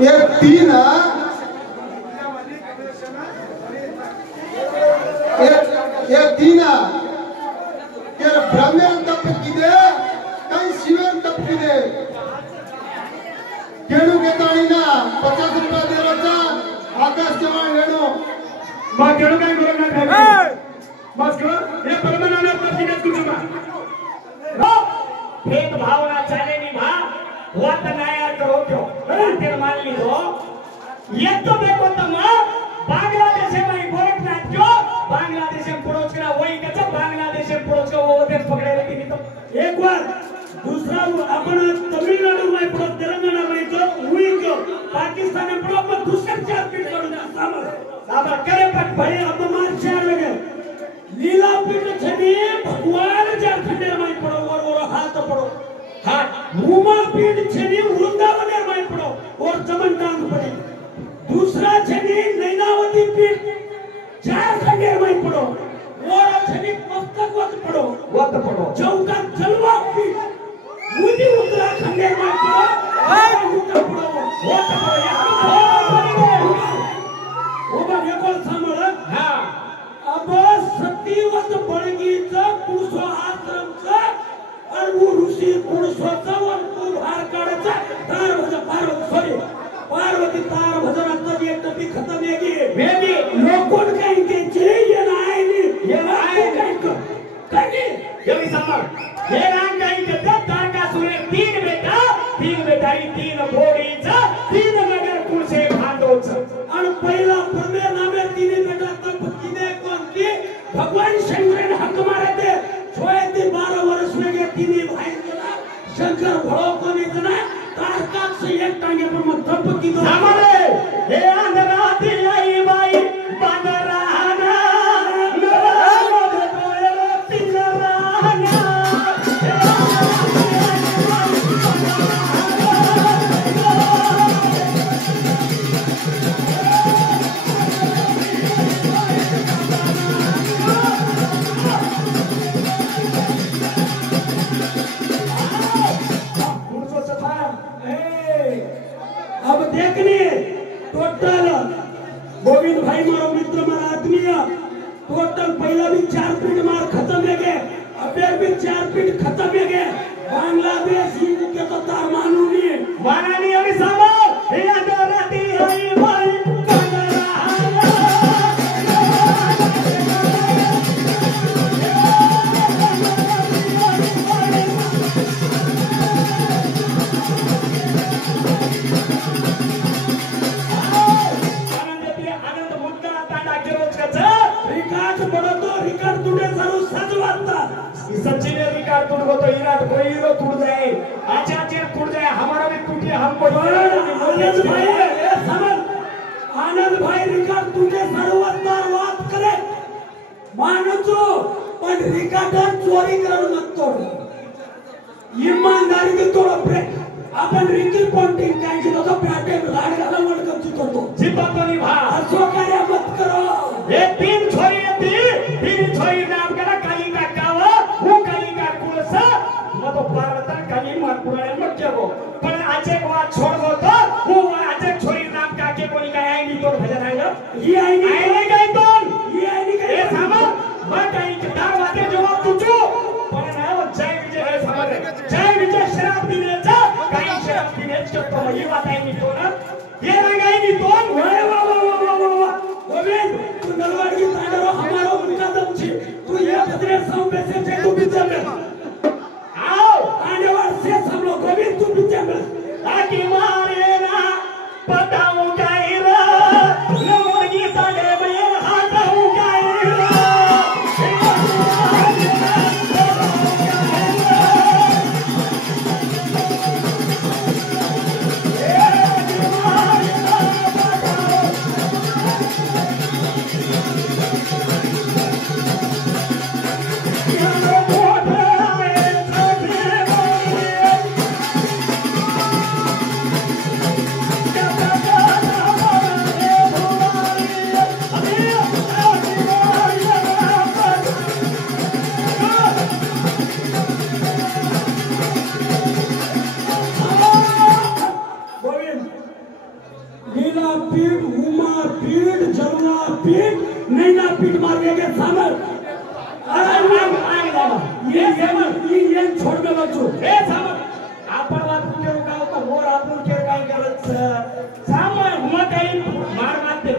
ये तीन ये तीन ये ब्रह्मन तप्पिदे कई शिवन तप्पिदे केणु के ताणीना 50 रुपया दे रहा आकाश चव्हाण वेणु बा केणु काय करू नका बस कर हे परमानंद तप्पिदे कुचुमा भेद भावना चाले नी मा वात नायार करो क्यों तेरे मान ली हो ये तो देखो तम बांग्लादेश में बोलत ना क्यों बांग्लादेश में पड़ोस करा वही कच्चा बांग्लादेश में पड़ोस का वो देश पकड़े रहती नहीं तो एक बार दूसरा अपन तमिलनाडु में पड़ोस तेलंगाना में तो हुई क्यों पाकिस्तान में पड़ोस में दूसरे चार पीठ करूँगा साबर करे पर भाई अब मार चार लगे लीला पीठ छनी भगवान चार खंडे में पड़ो और हाथ पड़ो हाथ रूमा पीठ छनी वृंदावन में पड़ो और चमन टांग पड़े दूसरा छनी नैनावती पीठ चार खंडे में पड़ो और छनी मस्तक वत पड़ो चौका जलवा पीठ मुझे उत्तराखंड में पड़ो वत पड़ो वो बात ये कौन सामने हाँ अब सतीवत बड़गीचा पुरुषो आश्रमचा और वो ऋषि पुरुषोचा और कुभार काढाचा तार भजन पार्वती तार भजनाचा एक टपी खत्म वेगी लोकों काही त्यांचे ये नाही काही ये भी समझ ये नाम काही के तार का सुरे तीन बेटा तीन भोगीचा तीन नगर कुल से भांडोच और पहिला परमे नामे तीन बेटा तब किने कोणती भगवान शंकर ने हक मारे थे छोए थे 12 वर्ष में के तीन भाई जना शंकर भड़ो को नहीं जना तारका से एक टांगे पर मत तब की दो हमारे हे अंधराती आई बाई बंदराना अब देखने टोटल गोविंद भाई मारो मित्र मारा आदमी टोटल पहला भी 4 पीठ मार खत्म हो गए अब भी 4 पीठ खत्म हो गए बांग्लादेश ही के तो तार मानू नहीं माना नहीं अभी सामने हे अंधराती आई बाई सचिन रिकॉर्ड टूट गो तो इराद कोई हीरो टूट जाए आचार्य टूट जाए हमारा भी टूटे हमको आनंद भाई रिकॉर्ड टूटे सर्वतार बात करे मानतो पण रिकॉर्ड चोरी करू नसतो ईमानदारी के तोड़ ब्रेक अपन रिकी पॉइंटिंग काय की तो प्याटे लाड घाला वळकम चिततो जिब्बातनी भा असो कार्य मत करो ये तीन छोरी नाम करा काली का कावा वो काली का कुलसा मतो पारता काली मार पुराने मत जाओ पर आजे को छोड़ दो तो वो आजे छोरी नाम का के कोनी का आई नहीं तो भजन आएगा ये आई नहीं गई तो ये ये सामा मत आई के दाव आते जवाब तुझो पर ना वो जय विजय है समझ जय विजय शराब पीने जा कहीं शराब पीने तो ये बात आई नहीं तो ना ये रंगाई नहीं तो वाह गोविंद तू नलवाड़ की तांडव हमारो मुकदम छी तू ये खतरे सौ पैसे से तू पीछे में आओ तांडव से हम लोग गोविंद तू पीछे में आके मारे ना पताऊ गायरा नमोगी तांडे में हाथाऊ गायरा लीलापीठ, उमापीठ, जमुनापीठ, नैनापीठ मार्गे सामर ये छोड़ देलो छु हे सामर आपण वाचून केलं काय होतं मोर आपण केलं काय करत सामर मग काही मार मारते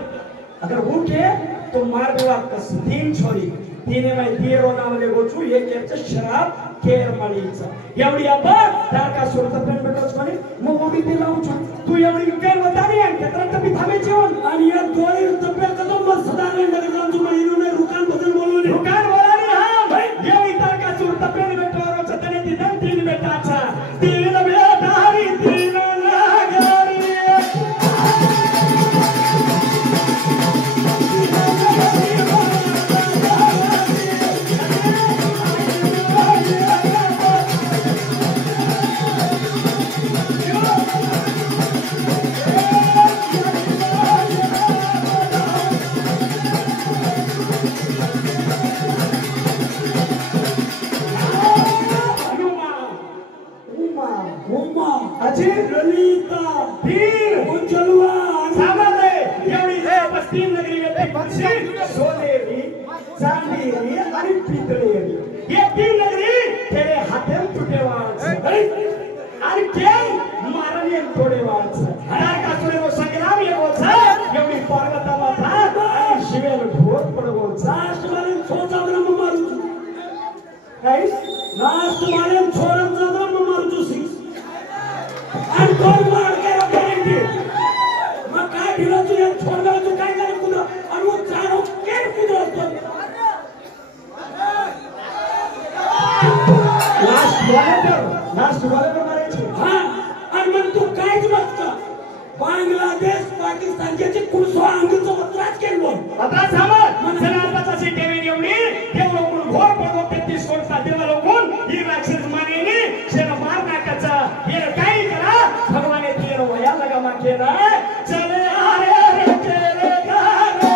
अगर उठे तो मार देवा कस तीन छोरी तिने माई दिरो नावले गोचू एक एकच शराब केर मळीचा एवढी आपण तारका सुरत पण भेटच म्हणे मग उडी ते लावू तू एवढी केर वतानी आणि त्यात मी थांबे जेवण आणि या दोन रुपये कदम मग सदा नगर गांजू महिनो ने रुकान बदल बोलवले दुकान बोलानी हा एवढी तारका सुरत पण भेटवर चतने तिथं तीन बेटाचा तीन बेटारी तीन नागरी अजी ललिता तीन उज्जलवा सामने एवढी बस तीन नगरी येते पक्षी सोनेरी चांदीरी आणि पितळेरी ये तीन नगरी तेरे हातेम तुटेवाच आणि केम मारणी तोडेवाच तारका सुरे वो संग्राम ये बोलचा एवढी पर्वता माता आणि शिवेल ढोर पडवोचा राष्ट्रवादी छोटा ब्रह्म मारू काहीच राष्ट्रवादी छोरांचा ब्रह्म मारू सिक्स आणि दोन मार के गॅरंटी मग काय दिलं तू या छोडला तू काय झालं कुठं आणि मग चारो केट कुठं असतो लास्ट बॉलर मारायची हा आणि मग तू काहीच बघता बांगलादेश पाकिस्तानचे कुलसो अंगीचं वत्राच केलं आता सामर चला 85 टीव्ही एवढी तेवढं कोण घोर पडतो 33 कोणता देवा लोकून ही राक्षस मानेनी शेर मार नाकाचा हे काही करा भगवाने तीन वया लगा माकेला चले आरे रे चले गारे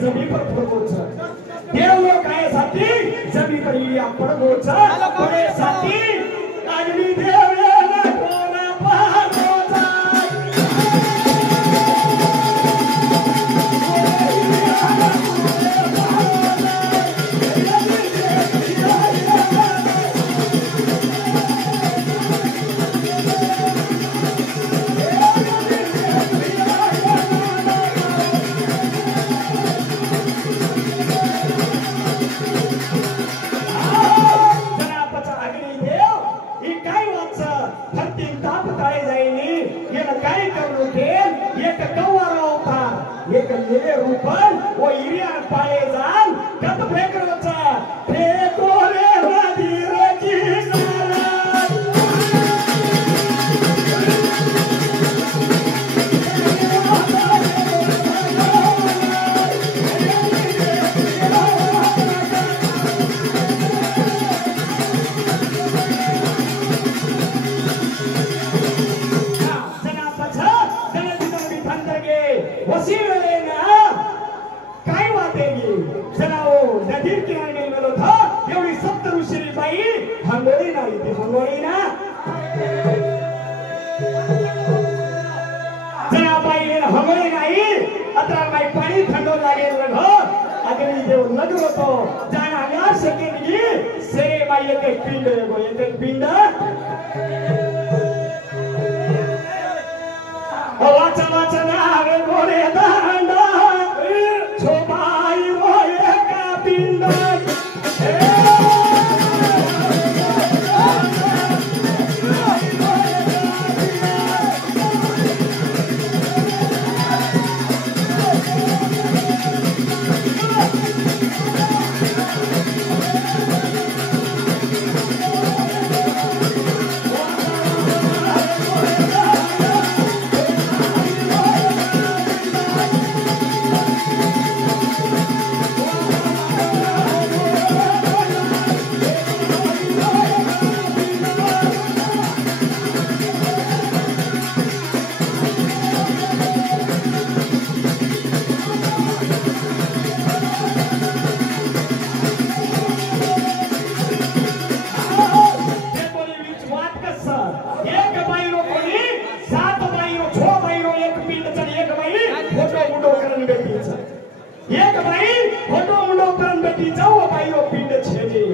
जमीन पर फरकोचा देव लोक काय साठी जमीन पर या पडगोचा पडे साठी आदमी देव ना कोना पागोचा एक लेले रूपन वो इरिया पाए जान कत फेकरोचा फेको रे नदी रे किनारा हंगोळी नाही ती हंगोळी ना जरा बाई हंगोळी नाही अत्र बाई पाणी थंड लागेल लग अगली देव लग होतो जाना या सेकंडी सेरे बाई एक पिंड गो एक पिंड वाचा वाचा नावे गोरे दांडा छोबाई रो एक पिंड करून भेटीच एक बाई फोटो मुंडो करून भेटी जाऊ बाई ओ पिंड छेजे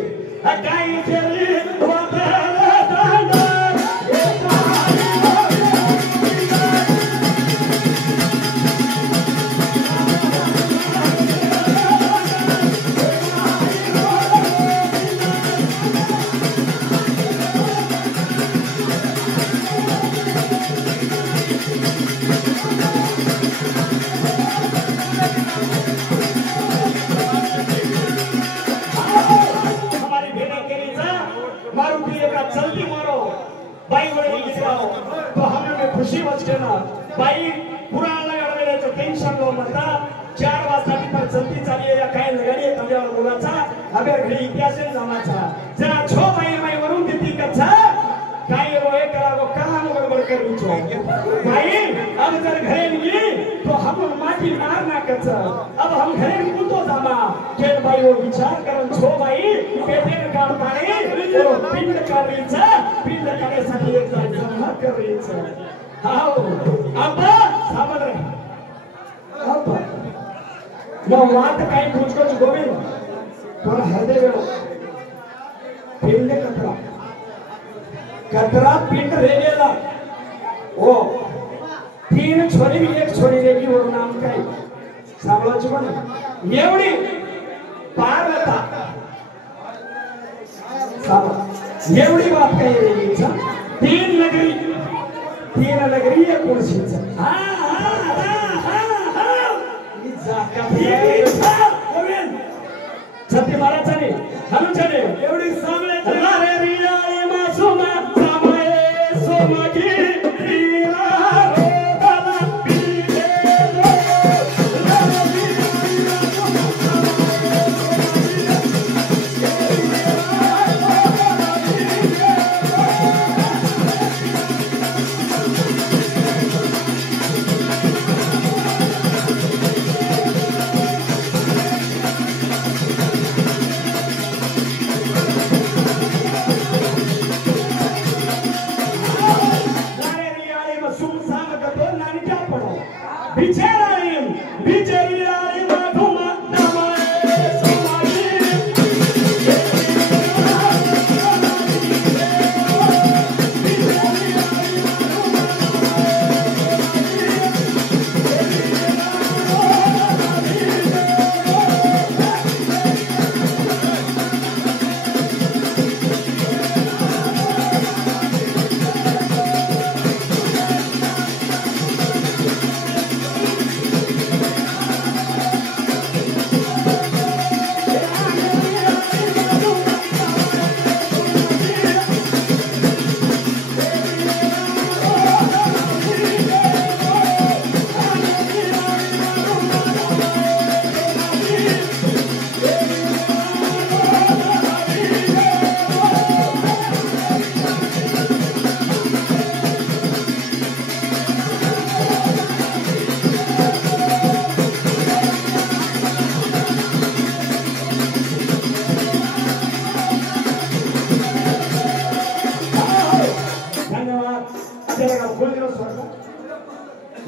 गाई फेरी चलती मारो बाई वड़ी गिराओ तो हमें खुशी बचके ना बाई पुराण लगाडलेले तो टेन्शन लो म्हणता 4 वाजता ती चलती चालली या काय लगाडी तुझ्यावर बोलाचा अबे घडी इतिहास जमाचा जरा छो बाई वरून देती कच्चा काय रोए करागो कहां गडबड करू छो भाई अब जर घरे निकली तो हम माटी मारना कच्चा अब हम घरे निकल तो जामा के भाई वो विचार करन छो भाई पेटे में काम पाणी तो पिंड करायचा पिंड करायसाठी एक जमा करायचा हाओ अब सामर अब यो वाट काय पूछको गोविंद तोरा हृदय वेळो पिंड कतरा पिंड रेलेला ओ 3 छोरी एक छोरी रेली और नाम काय सांभाळायची पण एवढी पारता सामा एवढी बात काय रेलीचा 3 नगरी एक कुर्सीचा हा ही जाका गोविंद छत्री महाराजचा ने हनुचने एवढी सांभाळायची अरे रियाळी मासूमा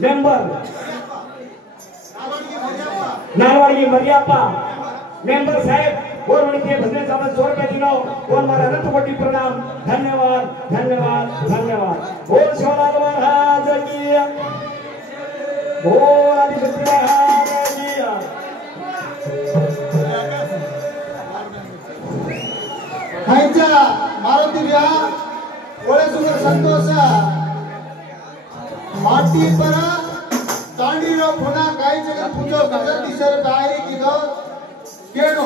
मेंबर नालवाड़ी मरियापा मेंबर साहेब और उनके भजन समाज 100 रुपए दिनो और मारा अनंत कोटि प्रणाम धन्यवाद बोल शिवलाल महाराज की बोल आदिशक्ति महाराज की खायचा मारुती व्या ओळे सुंदर संतोष माटी पर तांडी रो पुना काय जगत पूजो गजर दिसर बाहेर की दो केणो